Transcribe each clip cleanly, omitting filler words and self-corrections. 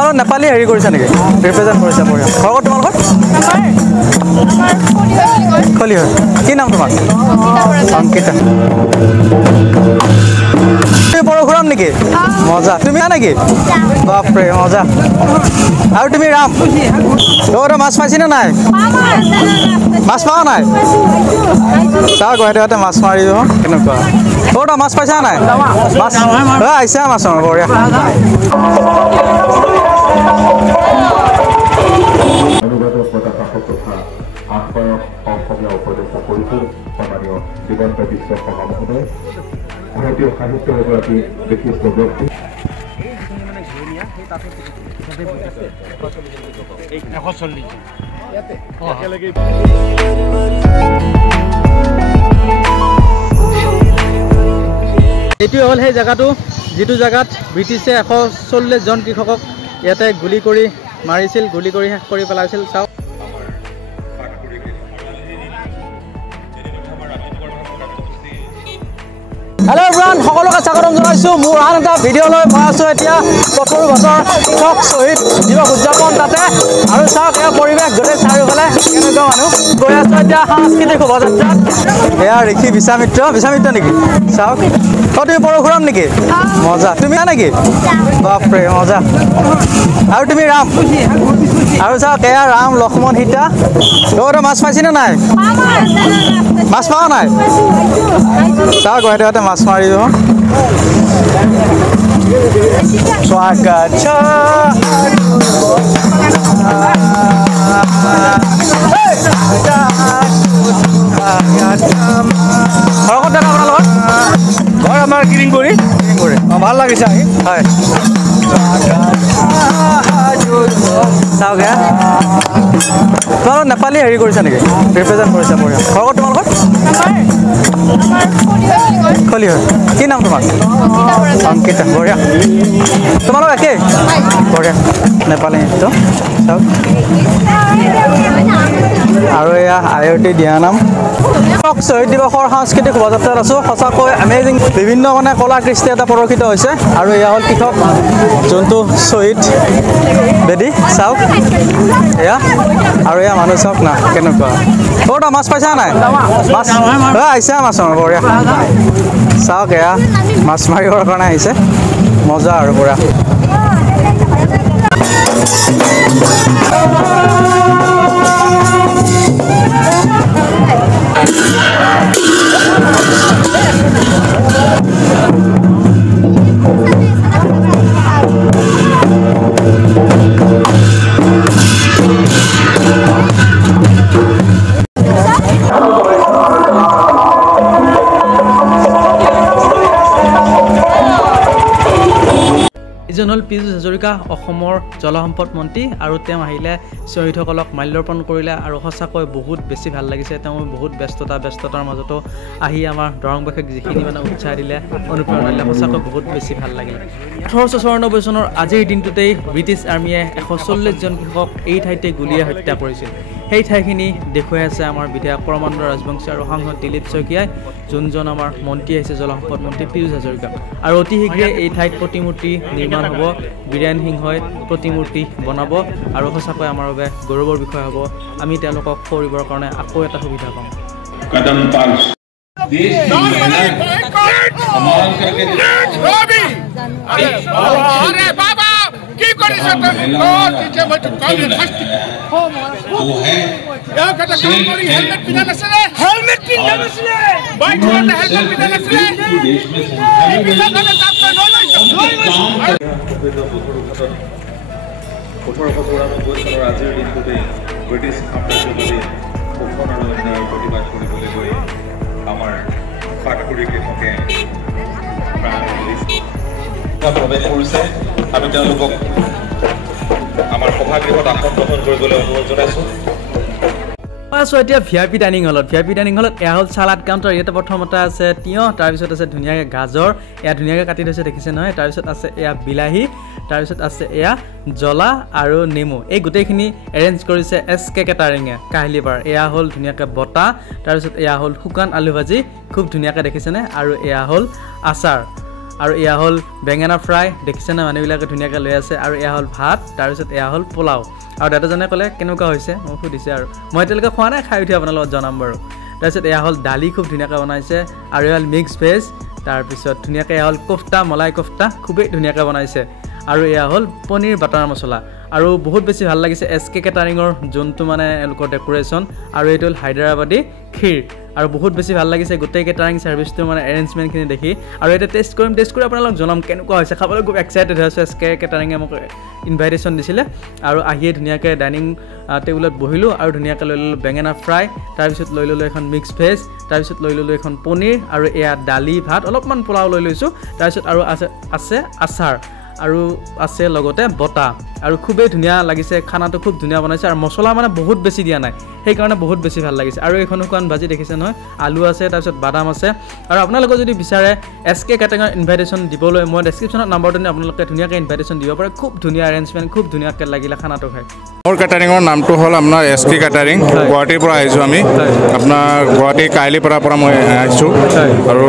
তোমালোক নেপালী হেৰি কৰিছা নেকি ৰিপ্ৰেজেণ্ট কৰিছা বঢ়িয়া ঘৰ ক'ত তোমালোকৰ খলি হয় কি নাম তোমাৰ অংকিতা তুমি পৰশুৰাম নেকি মজা তুমি নেকি বাপৰে মজা আৰু তুমি ৰাম তোৰ মাছ পাইছিনে নাই মাছ পাওঁ নাই চাওঁ গুৱাহাটীতে মাছ মাৰি দিব কেনেকুৱা তোৰ মাছ পাইছা নাই মাছ আহিছে মাছৰ বঢ়িয়া অনুবাদক প্ৰকাশক তথা আহ্বায়ক অসমীয়া উপদেষ্টা পৰিষদ সন্মানীয় দিগন্ত বিশ্ব সভামহোদয় ভাৰতীয় সাহিত্যৰ এগৰাকী বিশিষ্ট ব্যক্তি এইটোৱে হ'ল সেই জেগাটো যিটো জেগাত ব্ৰিটিছে 140 জন কৃষকক ইয়াতে গুলি কৰি মাৰিছিল গুলি কৰি শেষ কৰি পেলাইছিল চাওক হেল্ল' এভৰিৱান সকলোকে স্বাগতম জনাইছোঁ মোৰ আন এটা ভিডিঅ'লৈ মই আছোঁ এতিয়া কঠোৰ বতৰ শোক শ্বহীদ দিৱস উদযাপন তাতে আৰু চাওক এয়া পৰিৱেশ গোটেই চাৰিওফালে কেনেকুৱা মানুহ গৈ আছোঁ এতিয়া সাংস্কৃতিক শোভাযাত্ৰাত এয়া ঋষি বিশ্বামিত্ৰ নেকি চাওক তুমি পৰশুৰাম নেকি মজা তুমি নেকি বাপৰে মজা আৰু তুমি ৰাম আৰু চাওক এয়া ৰাম লক্ষ্মণ সীতা তোৰ মাছ পাইছিনে নাই মাছ পাওঁ নাই চাওক গুৱাহাটীতে মাছ মাৰি দিব স্বাগত ঘৰ আমাৰ কিৰিংগুৰি ভাল লাগিছে আহি হয় চাওক তোমালোক নেপালী হেৰি কৰিছা নেকি ৰিপ্ৰেজেণ্ট কৰিছা বঢ়িয়া ঘৰ ক'ত তোমালোকৰ খলি হয় কি নাম তোমাৰ অংকিতা বঢ়িয়া তোমালোক একেই বঢ়িয়া নেপালী নৃত্য চাওক আৰু এয়া আয়তী দিয়া নাম শ্বহীদ দিৱসৰ সাংস্কৃতিক শোভাযাত্ৰাত আছোঁ সঁচাকৈ এমেজিং বিভিন্ন মানে কলা কৃষ্টি এটা প্ৰদৰ্শিত হৈছে আৰু এয়া হ'ল কৃষক যোনটো শ্বহীদ বেদী চাওক এয়া আৰু এয়া মানুহ চাওক না কেনেকুৱা ক'ত মাছ পাইছা নাই মাছ আহিছে মাছৰ বঢ়িয়া চাওক এয়া মাছ মাৰিবৰ কাৰণে আহিছে মজা আৰু পুৰা এইজন হ'ল পীযুষ হাজৰিকা অসমৰ জলসম্পদ মন্ত্ৰী আৰু তেওঁ আহিলে শ্বহীদসকলক মাল্যাৰ্পণ কৰিলে আৰু সঁচাকৈ বহুত বেছি ভাল লাগিছে তেওঁ বহুত ব্যস্ততাৰ মাজতো আহি আমাৰ দৰংবাসীক যিখিনি মানে উৎসাহ দিলে অনুপ্ৰেৰণা দিলে সঁচাকৈ বহুত বেছি ভাল লাগিলে 1894 চনৰ আজিৰ দিনটোতেই ব্ৰিটিছ আৰ্মিয়ে 140 জন কৃষকক এই ঠাইতে গুলীয়াই হত্যা কৰিছিল সেই ঠাইখিনি দেখুৱাই আছে আমাৰ বিধায়ক পৰমানন্দ ৰাজবংশী আৰু সাংসদ দিলীপ শইকীয়াই যোনজন আমাৰ মন্ত্ৰী আহিছে জলসম্পদ মন্ত্ৰী পীযুষ হাজৰিকা আৰু অতি শীঘ্ৰে এই ঠাইত প্ৰতিমূৰ্তি নিৰ্মাণ হ'ব বীৰেন সিংহই প্ৰতিমূৰ্তি বনাব আৰু সঁচাকৈ আমাৰ বাবে গৌৰৱৰ বিষয় হ'ব আমি তেওঁলোকক কৰিবৰ কাৰণে আকৌ এটা সুবিধা পাম আজিৰ দিনটোতে ব্ৰিটিছ সাম্ৰাজ্যবাদী শোষণ আৰু অন্যায়ৰ প্ৰতিবাদ কৰিবলৈ গৈ আমাৰ পাটকুৰি কৃষকে প্ৰৱেশ কৰিছে আমি তেওঁলোকক আমাৰ সভাগৃহত আসন গ্ৰহণ কৰিবলৈ অনুৰোধ জনাইছোঁ আছোঁ এতিয়া VIP ডাইনিং হলত এয়া হ'ল চালাড কাউণ্টাৰ ইয়াতে প্ৰথমতে আছে তিয়ঁহ তাৰপিছত আছে ধুনীয়াকৈ গাজৰ এয়া ধুনীয়াকৈ কাটি থৈছে দেখিছে নহয় তাৰপিছত আছে এয়া বিলাহী তাৰপিছত আছে এয়া জ্বলা আৰু নেমু এই গোটেইখিনি এৰেঞ্জ কৰিছে SK কেটাৰিঙে কাহিলীপাৰ এয়া হ'ল ধুনীয়াকৈ বটা তাৰপিছত এয়া হ'ল শুকান আলু ভাজি খুব ধুনীয়াকৈ দেখিছেনে আৰু এয়া হ'ল আচাৰ আৰু এয়া হ'ল বেঙেনা ফ্ৰাই দেখিছেনে মানুহবিলাকে ধুনীয়াকৈ লৈ আছে আৰু এয়া হ'ল ভাত তাৰপিছত এয়া হ'ল পোলাও আৰু দাদাজনে ক'লে কেনেকুৱা হৈছে মোক সুধিছে আৰু মই এতিয়ালৈকে খোৱা নাই খাই উঠি আপোনাৰ লগত জনাম বাৰু তাৰপিছত এয়া হ'ল দালি খুব ধুনীয়াকৈ বনাইছে আৰু এয়া হ'ল মিক্স ভেজ তাৰপিছত ধুনীয়াকৈ এয়া হ'ল কোফটা মলাই কোফটা খুবেই ধুনীয়াকৈ বনাইছে আৰু এয়া হ'ল পনীৰ বাটাৰ মছলা আৰু বহুত বেছি ভাল লাগিছে SK কেটাৰিঙৰ যোনটো মানে এওঁলোকৰ ডেকোৰেশ্যন আৰু এইটো হ'ল হায়দৰাবাদী ক্ষীৰ আৰু বহুত বেছি ভাল লাগিছে গোটেই কেটাৰিং ছাৰ্ভিচটো মানে এৰেঞ্জমেণ্টখিনি দেখি আৰু এটা টেষ্ট কৰি আপোনালোক জনাম কেনেকুৱা হৈছে খাবলৈ খুব এক্সাইটেড হৈ আছোঁ SK কেটাৰিঙে মোক ইনভাইটেশ্যন দিছিলে আৰু আহিয়ে ধুনীয়াকৈ ডাইনিং টেবুলত বহিলোঁ আৰু ধুনীয়াকৈ লৈ ল'লোঁ বেঙেনা ফ্ৰাই তাৰপিছত লৈ ল'লোঁ এখন মিক্স ভেজ তাৰপিছত লৈ ল'লোঁ এখন পনীৰ আৰু এয়া দালি ভাত অলপমান পোলাও লৈ লৈছোঁ তাৰপিছত আৰু আছে আচাৰ আৰু আছে লগতে বটা আৰু খুবেই ধুনীয়া লাগিছে খানাটো খুব ধুনীয়া বনাইছে আৰু মছলা মানে বহুত বেছি দিয়া নাই সেইকাৰণে বহুত বেছি ভাল লাগিছে আৰু এখন শুকান ভাজি দেখিছে নহয় আলু আছে তাৰপিছত বাদাম আছে আৰু আপোনালোকে যদি বিচাৰে SK কেটাৰিঙৰ ইনভাইটেশ্যন দিবলৈ মই ডেছক্ৰিপশ্যনত নাম্বাৰটো দিম আপোনালোকে ধুনীয়াকৈ ইনভাইটেশ্যন দিব পাৰে খুব ধুনীয়া এৰেঞ্জমেণ্ট খুব ধুনীয়াকৈ লাগিলে খানাটো খাই মোৰ কেটাৰিঙৰ নামটো হ'ল আপোনাৰ SK কেটাৰিং গুৱাহাটীৰ পৰা আহিছোঁ আমি আপোনাৰ গুৱাহাটী কাইলিৰ পৰা মই আহিছোঁ আৰু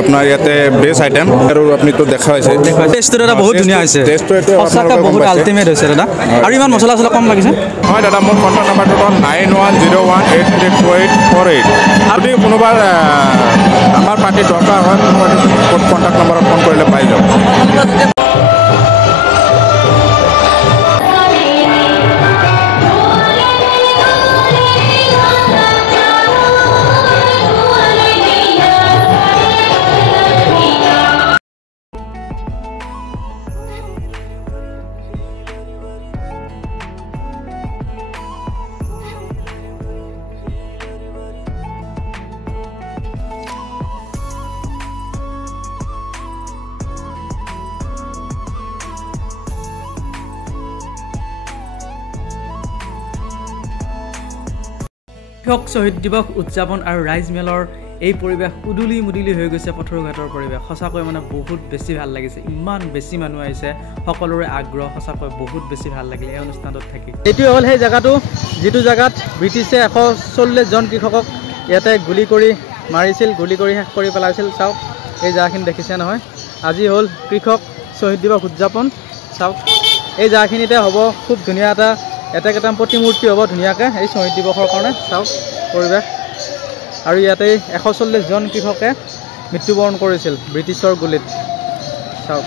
আপোনাৰ ইয়াতে বেষ্ট আইটেম আৰু আপুনিতো দেখা হৈছে টেষ্টটো এটা বহুত ধুনীয়া হৈছে টেষ্টটো এইটো সঁচাকৈ বহুত আল্টিমেট হৈছে দাদা আৰু ইমান মছলা কম লাগিছে হয় দাদা মোৰ কণ্টেক্ট নাম্বাৰটো হ'ল 9101834848 যদি কোনোবা আমাৰ পাৰ্টি দৰকাৰ হয় মোৰ কণ্টেক্ট নম্বৰত ফোন কৰিলে পাই যাব কৃষক শ্বহীদ দিৱস উদযাপন আৰু ৰাইজ মেলৰ এই পৰিৱেশ উদুলি মুদুলি হৈ গৈছে পথৰুঘাটৰ পৰিৱেশ সঁচাকৈ মানে বহুত বেছি ভাল লাগিছে ইমান বেছি মানুহ আহিছে সকলোৰে আগ্ৰহ সঁচাকৈ বহুত বেছি ভাল লাগিলে এই অনুষ্ঠানটোত থাকি এইটোৱে হ'ল সেই জেগাটো যিটো জেগাত ব্ৰিটিছে 140 জন কৃষকক ইয়াতে গুলি কৰি মাৰিছিল গুলি কৰি শেষ কৰি পেলাইছিল চাওক এই জেগাখিনি দেখিছে নহয় আজি হ'ল কৃষক শ্বহীদ দিৱস উদযাপন চাওক এই জেগাখিনিতে হ'ব খুব ধুনীয়া এটা প্ৰতিমূৰ্তি হ'ব ধুনীয়াকৈ এই শ্বহীদ দিৱসৰ কাৰণে চাওক পৰিৱেশ আৰু ইয়াতে 140 জন কৃষকে মৃত্যুবৰণ কৰিছিল ব্ৰিটিছৰ গুলিত চাওক